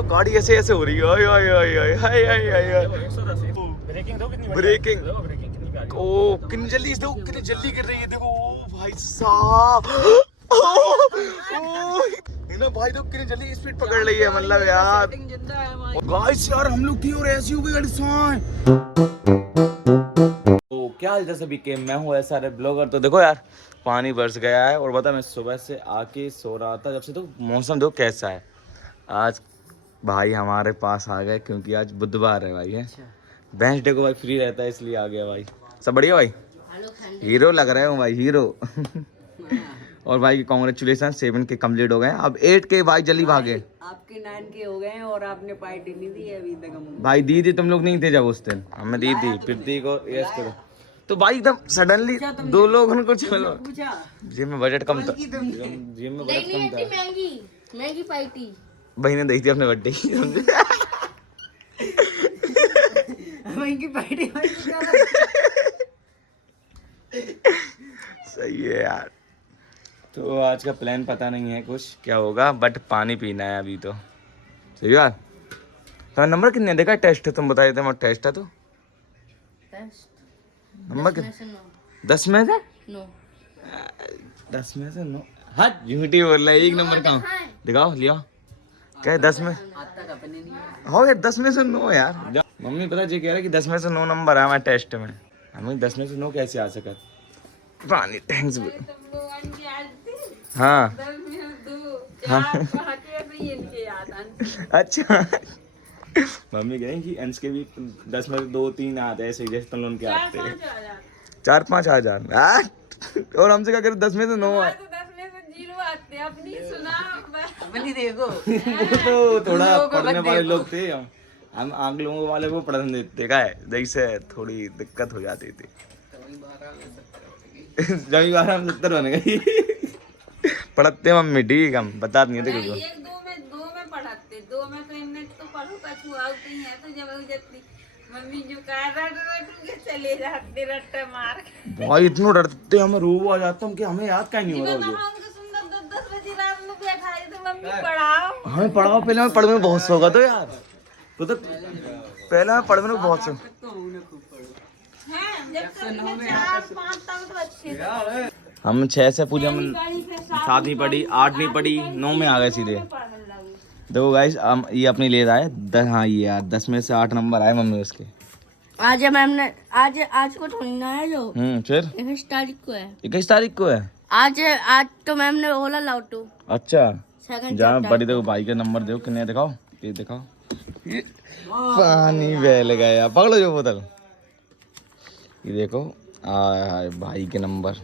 देखो गाड़ी ऐसे ऐसे हो रही है। ओए ओए ओए ओए हाय हाय हाय। ब्रेकिंग दो कितनी ब्रेकिंग कितनी प्यारी। ओ कितनी जल्दी देखो, कितनी जल्दी कर रही है देखो। ओ भाई साहब ना भाई तो कितनी जल्दी स्पीड पकड़ रही है, मतलब यार गाइस यार हम लोग की और ऐसी हो गई गाड़ी साइन। तो क्या हाल सभी के, मैं हूँ ऐसा ब्लॉगर। तो देखो यार पानी बरस गया है और बता मैं सुबह से आके सो रहा था जब से, तो मौसम देखो कैसा है। आज भाई हमारे पास आ गए क्योंकि आज बुधवार है भाई, है वेडनेसडे को भाई फ्री रहता है इसलिए आ गया भाई। सब बढ़िया भाई, हीरो लग रहे हो भाई, हीरो। और भाई कांग्रेचुलेसन 7 के कंप्लीट हो गए, अब 8 के भाई जल्दी भागे। आपके 9 के हो गए हैं और आपने पार्टी नहीं दी है अभी तक हमको। भाई दी थी, तुम लोग नहीं थे जब उस दिन, हमें दी थी प्रीति को यस करो। तो भाई एकदम सडनली 2 लोग उनको चलो जिम में बजट कम था, जिम में बजट कम था। महंगी पार्टी भाई ने दी थी अपने बर्थडे की, समझे। महंगी पार्टी सही है यार। तो आज का प्लान पता नहीं है कुछ क्या होगा, बट पानी पीना है अभी तो। सही बात। तो नंबर कितने देखा टेस्ट तुम बताए थे, टेस्ट है तो नंबर कितने? 10 में से 9। 10 में से 9? हाँ झूठी बोल रहा है, 1 नंबर का दिखाओ लिया। क्या 10 में हो गया? 10 में से 9 यार। मम्मी पता जी कह रहा है कि 10 में से 9 नंबर है हमारे टेस्ट में। हमें 10 में से 9 कैसे आ सका? पानी थैंक्स। हाँ अच्छा मम्मी कह रही कि अंश के भी 10 में से 2-3 आते हैं, ऐसे जैसे तुम लोग के आते हैं 4-5 हजार। और हमसे क्या करे 10 में से 9 आए अपनी देखो। तो थोड़ा पढ़ने वाले लोग थे, हम आगे लोगों वाले को पढ़ने देते का है, जैसे थोड़ी दिक्कत हो जाती थी। जब 12 में 70 बन गई। पढ़ते मम्मी ठीक, हम बता नहीं थे कुछ। 2 में पढ़ाते, 2 में तो इनने तो पढ़ो कछु आते ही है तो जबरदस्ती मम्मी जो कह रट के चले जाते रट्टा मार के। भाई इतना डरते हम, रूब आ जाता हम कि हमें याद क्या नहीं हो रहा। 10 बजे रात में बैठा है तो मम्मी पढ़ाओ, हमें पढ़ाओ। पहले हमें पढ़ने में बहुत शौक है तो यार, तो पहले हमें पढ़ने में बहुत शौक हम 6 से पूरी, हम 7 नहीं पढ़ी, 8 नहीं पढ़ी, 9 में आ गए सीधे। देखो गाइस हम ये अपनी ले रहा है हाँ ये यार 10 में से 8 नंबर आए मम्मी उसके। आज मैम ने आज को थोड़ी ना है जो फिर 21 तारीख को है। 21 तारीख को है आज तो मैम ने बोला लाउटो। अच्छा सेकंड जहाँ बड़ी देखो भाई के नंबर देखो कितने, दिखाओ ये दिखाओ। पानी बह गया, पकड़ो जो बोतल। ये देखो भाई के नंबर,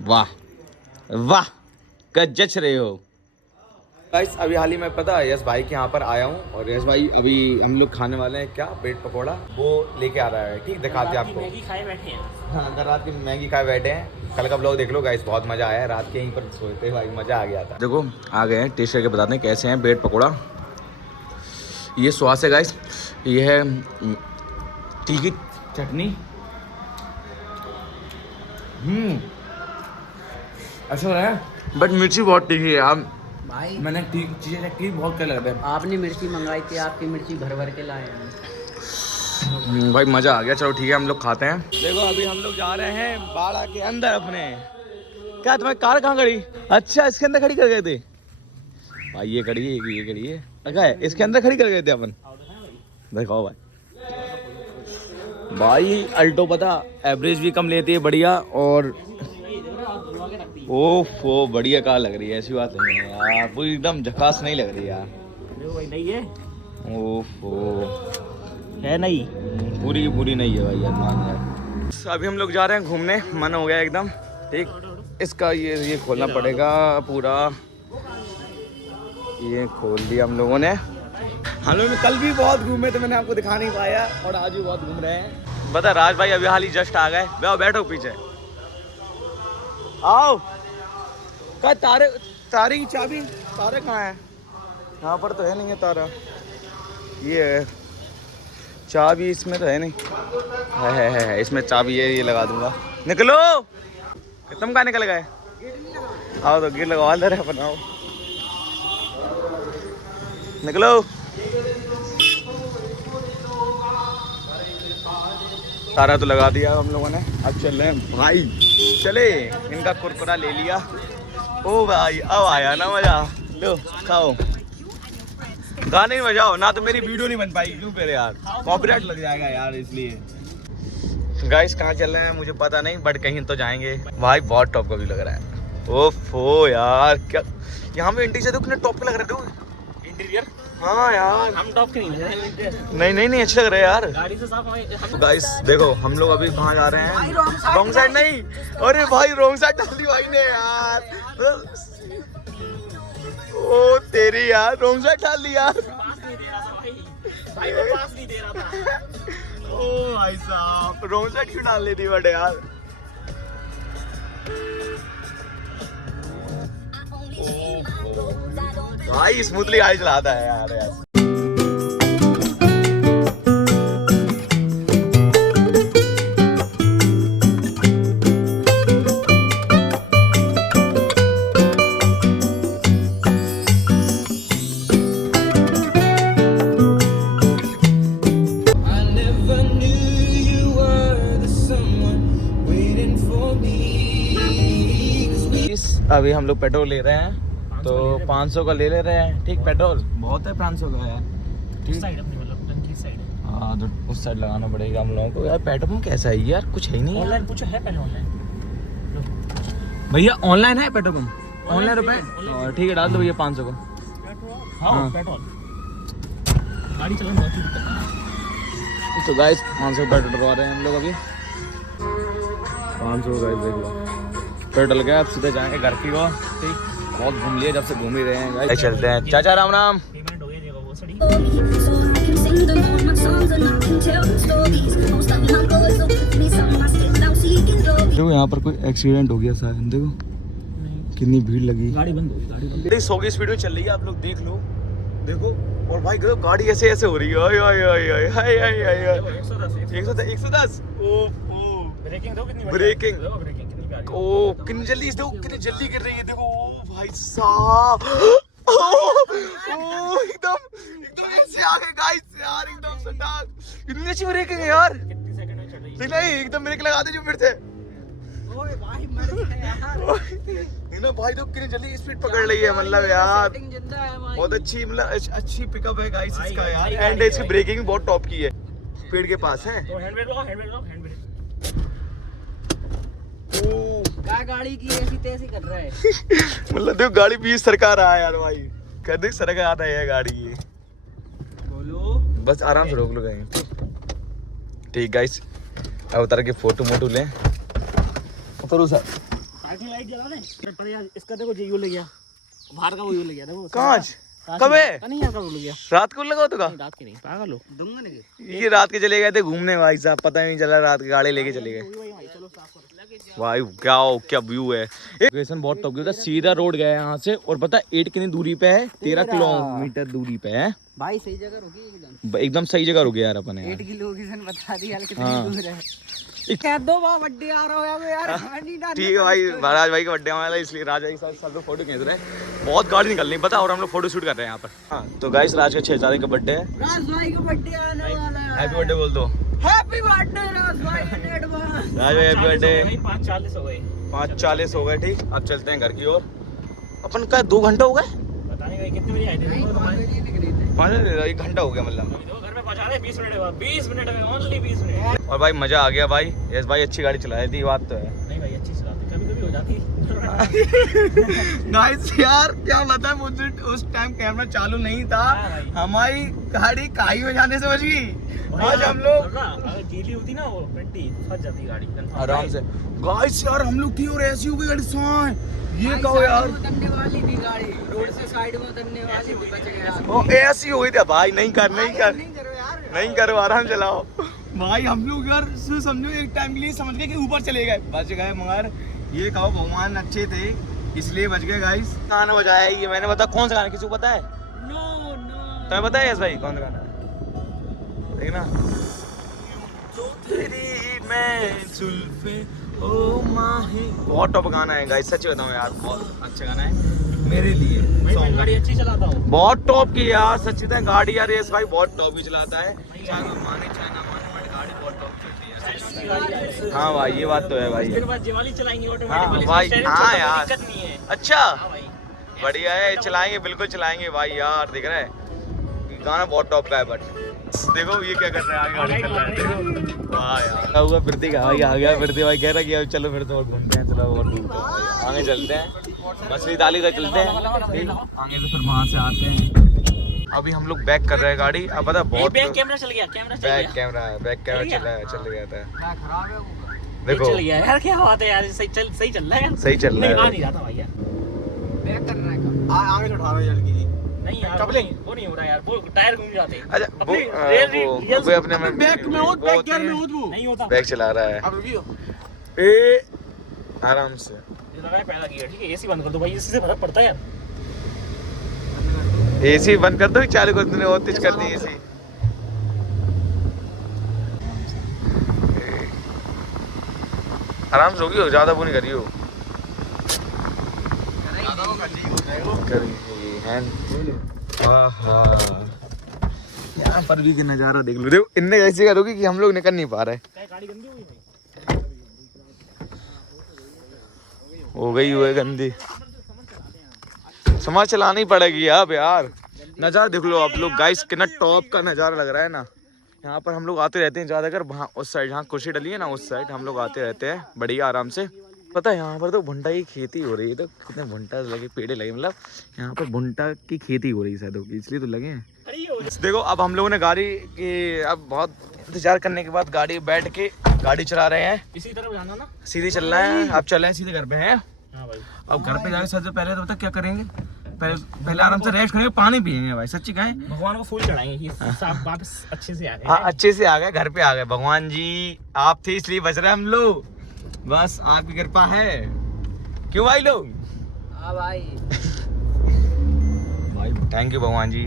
वाह वाह क्या जच रहे हो गाइस। अभी हाल ही में पता है यश भाई के यहाँ पर आया हूँ और यश भाई अभी हम लोग खाने वाले हैं क्या, ब्रेड पकौड़ा वो लेके आ रहा है। ठीक दिखाते हैं आपको। मैगी खाए बैठे हैं। हाँ अगर रात की मैगी खाए बैठे हैं। कल का ब्लॉग देख लो गाइस, बहुत मजा आया है, रात के यहीं पर सोते भाई मजा आ गया था। देखो आ गए हैं, टेस्ट करके बताते हैं कैसे हैं ब्रेड पकौड़ा। ये सॉस है गाइस, ये है तीखी चटनी। अच्छा है बट मिर्ची बहुत तीखी है। आप भाई मैंने चीजें चखी बहुत क्या लग रहा है। आपने मिर्ची मंगाई थी, आपकी मिर्ची भर भर के लाए हैं। भाई मजा आ गया। चलो ठीक है हम लोग खाते हैं। देखो अभी हम लोग जा रहे हैं बाड़ा के अंदर अपने। क्या तुम्हारी कार कहाँ खड़ी? अच्छा इसके अंदर खड़ी कर गए थे भाई। ये खड़ी है, ये खड़ी है, अच्छा है इसके अंदर खड़ी कर गए थे अपन। देखो भाई भाई अल्टो पता एवरेज भी कम लेती है बढ़िया, और ओफो बढ़िया कार लग रही है, ऐसी बात नहीं है यार, पूरी एकदम झकास नहीं लग रही यार। नहीं है ओफो है नहीं, पूरी की पूरी नहीं है भाई यार, मान यार। अभी हम लोग जा रहे हैं घूमने, मन हो गया एकदम ठीक। इसका ये खोलना पड़ेगा पूरा, ये खोल दिया हम लोगों ने। हम लोग कल भी बहुत घूमे थे, मैंने आपको दिखा नहीं पाया, और आज भी बहुत घूम रहे हैं। बता राज भाई अभी हाल ही जस्ट आ गए। बैठो पीछे आओ। क्या तारे की चाबी, तारे कहाँ है? यहाँ पर तो है नहीं है तारा, ये है चाबी, इसमें तो है नहीं। है इसमें चाबी है, ये लगा दूंगा। निकलो, तुम कहाँ निकल गए? आओ तो गेट लगवा दे रहे अपन, आओ निकलो। तारा तो लगा दिया हम लोगों ने, अब चल रहे हैं भाई। चले, इनका कुरकुरा ले लिया। ओ भाई अब आया ना मजा, लो खाओ। गाने में मजा हो ना तो मेरी वीडियो नहीं बन पाएगी, क्यों पहले यार कॉपीराइट लग जाएगा यार, इसलिए। गाइस कहाँ चल रहे हैं मुझे पता नहीं, बट कहीं तो जाएंगे। भाई बहुत टॉप का भी लग रहा है। ओफो यार, क्या यहाँ पे एंट्री से तो कितने टॉप का लग रहे थे इंटीरियर। हाँ यार, हम टॉप के नहीं लग रहे हैं। नहीं अच्छे लग रहे हैं यार। गाड़ी से साफ हम गाइस देखो हम लोग अभी कहाँ जा रहे हैं, रॉन्ग साइड नहीं, अरे भाई रॉन्ग साइड डाल दी भाई ने यार। ओ तेरी यार, रॉन्ग साइड डाल दी यार। पास नहीं दे रहा था भाई को पास नहीं दे रहा था। ओ भाई साहब रॉन्ग साइड क्यों डाल दी बट यार। भाई स्मूथली गाड़ी चलाता है यार। अभी हम लोग पेट्रोल ले रहे हैं तो 500 का ले रहे हैं। ठीक, पेट्रोल बहुत है 500 का यार। ठीक साइड अपनी मतलब टंकी साइड। हाँ तो उस साइड लगाना पड़ेगा हम लोगों को यार। पेट्रोल पंप कैसा है यार, कुछ है ही नहीं। ऑनलाइन कुछ है पहले ऑनलाइन भैया, ऑनलाइन है पेट्रोल पंप? ऑनलाइन रुपए online ठीक है, डाल दो भैया 500 का। हाँ पेट्रोल गाड़ी चलाना बहुत ही। तो गाइस 500 पेट्रोल डलवा रहे हैं हम लोग अभी। 500 गाइस देख लो पेट्रोल गया। अब सीधे जाएंगे घर की ओर। ठीक, बहुत घूम लिए जब से घूम ही रहे हैं गाइस। चलते हैं चाचा, राम राम। पेमेंट हो गया, देखो वो सड़ी। देखो यहाँ पर कोई एक्सीडेंट हो गया शायद, देखो कितनी भीड़ लगी। गाड़ी बंद हो गई, गाड़ी बंद। 100 की स्पीड में चल रही है, आप लोग देख लो। देखो और भाई देखो गाड़ी ऐसे ऐसे हो रही है। ओए ओए ओए ओए हाय हाय हाय 110 ब्रेकिंग दो कितनी ब्रेकिंग ब्रेकिंग कितनी प्यारी। ओ कितनी जल्दी, देखो कितनी जल्दी गिर रही है। देखो ओ भाई साहब, ओ एकदम ऐसे आगे गाइस यार, एकदम सटाक। इतनी अच्छी ब्रेकिंग है यार। कितनी सेकंड में चल रही है। नहीं एकदम ब्रेक लगा दे जो फिर से। ओए भाई मर गया यार। ना भाई तो कितनी जल्दी स्पीड पकड़ रही है, मतलब यार सेटिंग जिंदा है भाई। बहुत अच्छी, मतलब अच्छी पिकअप है गाइस भाई, इसका भाई, यार। भाई, एंड भाई, इसकी भाई। ब्रेकिंग भी बहुत टॉप की है, पेड़ के पास है। तो हैंड ब्रेक लगाओ, हैंड ब्रेक लगाओ, हैंड ब्रेक। ओ क्या गाड़ी की ऐसी तैसी कर रहा है। मतलब देखो गाड़ी भी सरकार रहा है यार भाई, कहते सरकार आ रहा है गाड़ी ये। बोलो बस आराम से रोक लो कहीं। ठीक गाइस, अब उतर के फोटो मोटो लें। उतरो सर। पार्किंग लाइट जला दें पर यार, इसका देखो ये ले गया बाहर का, वो ले गया देखो। कांच कब है? नहीं यार, कब ले गया? रात को लगाओ तो का? रात के नहीं, पागल हो। दूंगा नहीं। ये रात के चले गए थे घूमने भाई साहब, पता ही नहीं चला, रात की गाड़ी लेके चले गए। भाई चलो साफ करो। भाई क्या व्यू है। लोकेशन बहुत टॉप की, सीधा रोड गया है यहाँ से, और पता है 8 कितनी दूरी पे है, 13 किलोमीटर दूरी पे है भाई। सही जगह रुकी एकदम सही जगह रुके यार अपन यार। 8 की लोकेशन बता दी यार, कितनी हाँ। दूर है। कह दो वहाँ बर्थडे आ रहा है यार। ठीक है भाई, महाराज भाई का बर्थडे वाला इसलिए राज भाई के साथ सब लोग फोटो खींच रहे हैं। बहुत गाड़ी निकल नहीं पता, और हम लोग फोटो शूट कर रहे हैं यहाँ पर। हाँ तो गाइस राज का 6 तारीख का बर्थडे है। राज भाई का बर्थडे आने वाला है। हैप्पी बर्थडे बोल दो। हैप्पी बर्थडे राज भाई इन एडवांस। राज भाई हैप्पी बर्थडे। 5:40 हो गए। 5:40 हो गए। ठीक, अब चलते हैं घर की ओर। अपन का 2 घंटे हो गए, पता नहीं भाई कितने बजे आए थे तुम्हारे। 1 घंटा हो गया मतलब। घर में पहुंचा रहे 20 मिनट में, 20 मिनट में, ओनली 20 मिनट। और भाई मजा आ गया भाई। यस भाई अच्छी गाड़ी चला रही थी, बात तो है। नहीं भाई अच्छी चलाते, कभी-कभी हो जाती। गाइस यार क्या बता, मुझे उस टाइम कैमरा चालू नहीं था, हाँ भाई। हमारी गाड़ी काई में जाने से बच गई। आज हम लोग अगर गीली होती ना वो मिट्टी फंस जाती गाड़ी आराम से। गाइस यार हम लोग थी और ऐसी हो गई गाड़ी साए। ये कहो यार, उतरने वाली थी गाड़ी, रोड से साइड में उतरने वाली थी, बच गया। वो ऐसी हो गई थी भाई। नहीं कर नहीं करो यार। नहीं करो, आराम चलाओ भाई। हम लोग यार समझो एक टाइम के लिए समझ गए कि ऊपर चले गए, बच गए। मगर ये कहो भगवान अच्छे थे इसलिए बच गए गाइस। गाना बजाया है ये, मैंने बता कौन सा गाना, किसी को पता है? नो तुम्हें पता है यस भाई कौन सा गाना है? देखना तेरी मैं जुल्फे ओ माही, बहुत टॉप गाना है गाइस, सच बताऊं यार बहुत अच्छा गाना है मेरे लिए। मैं गाड़ी अच्छी चलाता हूँ, बहुत टॉप की यार, सच बताएं गाड़ी यार यस भाई बहुत टॉप की चलाता है। चाहे माने चाहे ना माने, बट गाड़ी बहुत टॉप चलती है हाँ भाई ये बात तो है भाई। उसके बाद दिवाली चलाएंगे हाँ ऑटोमेटिक भाई, हाँ यार, दिक्कत नहीं है। अच्छा हाँ भाई बढ़िया है, चलाएंगे बिल्कुल चलाएंगे भाई यार। दिख रहा है ये गाना बहुत टॉप का है, बट देखो ये क्या कर रहा है, आगे गाड़ी चल रहा है देखो। वाह यार क्या हुआ, फिरती का भाई आ गया, फिरती भाई कह रहा कि अब चलो फिर तो और घूमते हैं, चलो और घूमते हैं, आगे चलते हैं मछली ताली तक चलते हैं, आगे से फिर वहाँ से आते हैं। अभी हम लोग बैक कर रहे हैं गाड़ी, अब पता बहुत बैक कैमरा चल गया, कैमरा चल बैक गया, कैमरा है, बैक कैमरा चल गया था। देखो देखो चल गया यार, क्या बात है यार, सही चल रहा है यार, सही चल रहा है नहीं आ भाई। नहीं रहा था भाई यार, आगे से उठा रहे हैं जल्दी। नहीं यार वो नहीं हो रहा यार, वो टायर घूम जाते हैं। अच्छा वो रियल वो अपने में बैक में हो, बैक गियर में हो तू। नहीं होता, बैक चला रहा है अब रुकियो। ए आराम से। ये लगा है पहला गियर, ठीक है एसी बंद कर दो भाई, एसी से फर्क पड़ता है यार। एसी बंद कर दो, चालू कर दो, और तेज कर दी एसी। आराम से होगी, ज्यादा वो नहीं करियो। यहाँ पर भी नजारा देख लो, देखो इनने ऐसे करोगी कि हम लोग निकल नहीं पा रहे। गाड़ी गंदी हुई भाई, हो गई हुई गंदी, समझ चलानी पड़ेगी अब यार। नज़ारा देख लो आप लोग गाइस, कितना टॉप का नज़ारा लग रहा है ना। यहाँ पर हम लोग आते रहते हैं ज़्यादातर, वहाँ उस साइड जहाँ कुर्सी डली है ना उस साइड हम लोग आते रहते हैं बढ़िया आराम से। पता है यहाँ पर तो भुट्टा की खेती हो रही है, तो कितने भुट्टा लगे, पेड़े लगे, मतलब यहाँ पर भुट्टा की खेती हो रही है शायद होगी, इसलिए तो लगे हैं। देखो अब हम लोगों ने गाड़ी की अब बहुत इंतजार करने के बाद गाड़ी बैठ के गाड़ी चला रहे हैं, इसी तरफ जाना ना, सीधी चल रहा है। अब चल रहे हैं सीधे घर पे हैं। हाँ भाई अब घर पे जाके सबसे पहले तो पता क्या करेंगे, पहले आराम से रेस्ट करेंगे, पानी पियेंगे भाई, सच्ची कहें भगवान को फूल चढ़ाएंगे कि साफ वापस अच्छे से आ गए। हाँ अच्छे से आ गए, घर पे आ गए। भगवान जी आप थे इसलिए बच रहे हम लोग, बस आपकी कृपा है। क्यों भाई लोग? हाँ भाई भाई थैंक यू भगवान जी।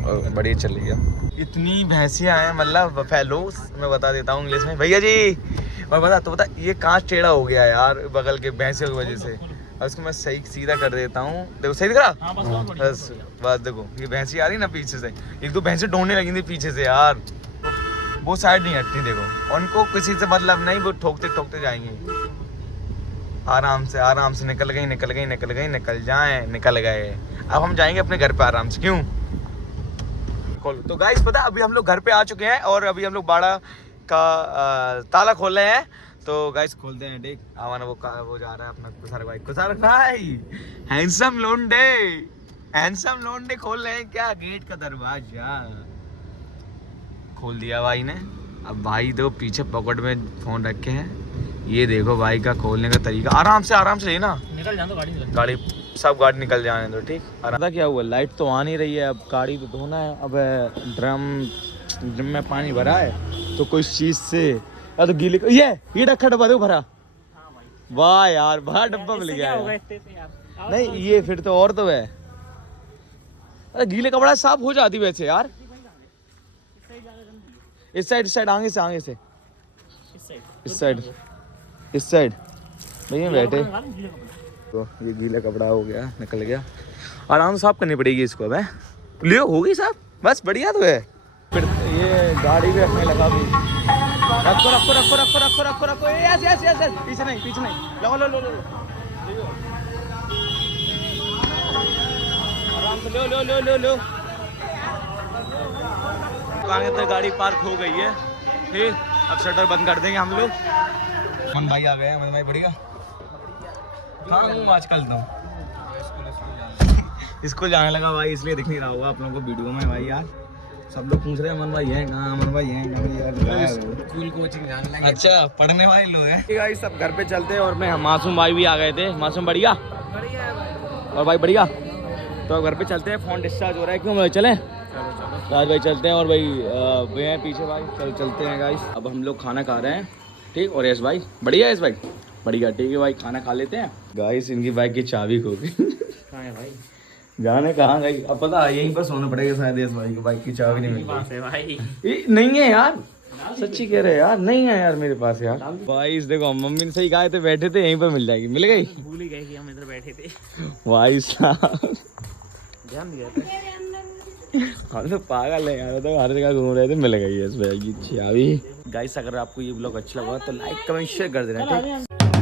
और बढ़िया चल रही है। इतनी भैंसियाँ हैं, मतलब फैलोस मैं बता देता हूँ इंग्लिश में भैया जी। और बता तो बता, ये कांच टेढ़ा हो गया यार बगल के भैंसियों की वजह से, और उसको मैं सही सीधा कर देता हूँ। देखो सही दिख रहा, हाँ, बस बस देखो ये भैंसी आ रही ना पीछे से, एक दो भैंसी ढूंढने लगी थी पीछे से यार, वो साइड नहीं हटती। देखो उनको किसी से मतलब नहीं, वो ठोकते ठोकते जाएंगी। आराम से निकल गए। अब हम जाएंगे अपने घर पे आराम से। क्यों खोलो तो गाइस, पता अभी हम लोग घर पे आ चुके हैं और अभी हम लोग बाड़ा का ताला खोल रहे हैं। तो गाइस खोलते हैं, देख आवाना वो जा रहा है अपना कुसार भाई हैंडसम लोंडे खोल रहे हैं क्या गेट का दरवाजा, खोल दिया भाई ने। अब भाई देखो पीछे पॉकेट में फोन रखे हैं, ये देखो भाई का खोलने का तरीका। आराम से लेना, निकल जाना तो गाड़ी सब गाड़ी निकल जाने दो, ठीक। पता क्या हुआ, लाइट तो आ नहीं रही है, अब गाड़ी तो धोना है। अब ड्रम में पानी भरा है तो कोई चीज से तो गीले ये रखा डब्बा देखो भरा। वाह यार बाहर डब्बा मिल गया है। नहीं ये फिर तो और तो है, अरे गीले कपड़ा साफ हो जाती वैसे यार। इस साइड आगे से इस साइड भैया बैठे तो ये गीला कपड़ा हो गया, निकल गया। आराम से साफ करनी पड़ेगी इसको। अब लियो होगी साफ, बस बढ़िया तो है। फिर ये गाड़ी भी रखने लगा भी, रखो यस पीछे नहीं लो आराम से लो। आगे तो गाड़ी पार्क हो गई है, ठीक। अब शटर बंद कर देंगे हम लोग। मन भाई आ गए हैं, मन भाई बढ़िया। हाँ हूँ आजकल तो स्कूल जाने लगा भाई, इसलिए दिख नहीं रहा होगा आप लोगों को वीडियो में भाई। यार सब लोग पूछ रहे हैं अमन भाई हैं कहाँ, अमन भाई हैं कहाँ, स्कूल कोचिंग जाने लगे। अच्छा पढ़ने वाले लोग हैं गाइस। सब घर पे चलते हैं और मैं मासूम भाई भी आ गए थे। मासूम बढ़िया और भाई बढ़िया, तो अब घर पे चलते हैं। फोन डिस्चार्ज हो रहा है, क्यों भाई चलें? राज भाई चलते हैं और भाई वे हैं पीछे भाई, चलते हैं गाइस। अब हम लोग खाना खा रहे हैं, ठीक। और यस भाई बढ़िया, यस भाई बढ़िया, ठीक है भाई खाना खा लेते हैं। गाइस इनकी बाइक की चाबी खो गई। कहाँ है भाई? जाने कहाँ गई अब पता है, यहीं पर सोना पड़ेगा शायद। यस भाई की बाइक की चाबी नहीं मिल है भाई, नहीं है यार, सच्ची कह रहे यार, नहीं है यार मेरे पास यार। भाई देखो मम्मी ने सही कहा थे, बैठे थे यहीं पर मिल जाएगी, मिल गई। भूल ही गए कि हम इधर बैठे थे भाई साहब ध्यान दिया था। हम लोग पागल है यार, तो हर जगह घूम रहे थे, मिल गई है इस भाई की चाबी। गाइस अगर आपको ये ब्लॉग अच्छा लगा तो लाइक कमेंट शेयर कर देना ठीक।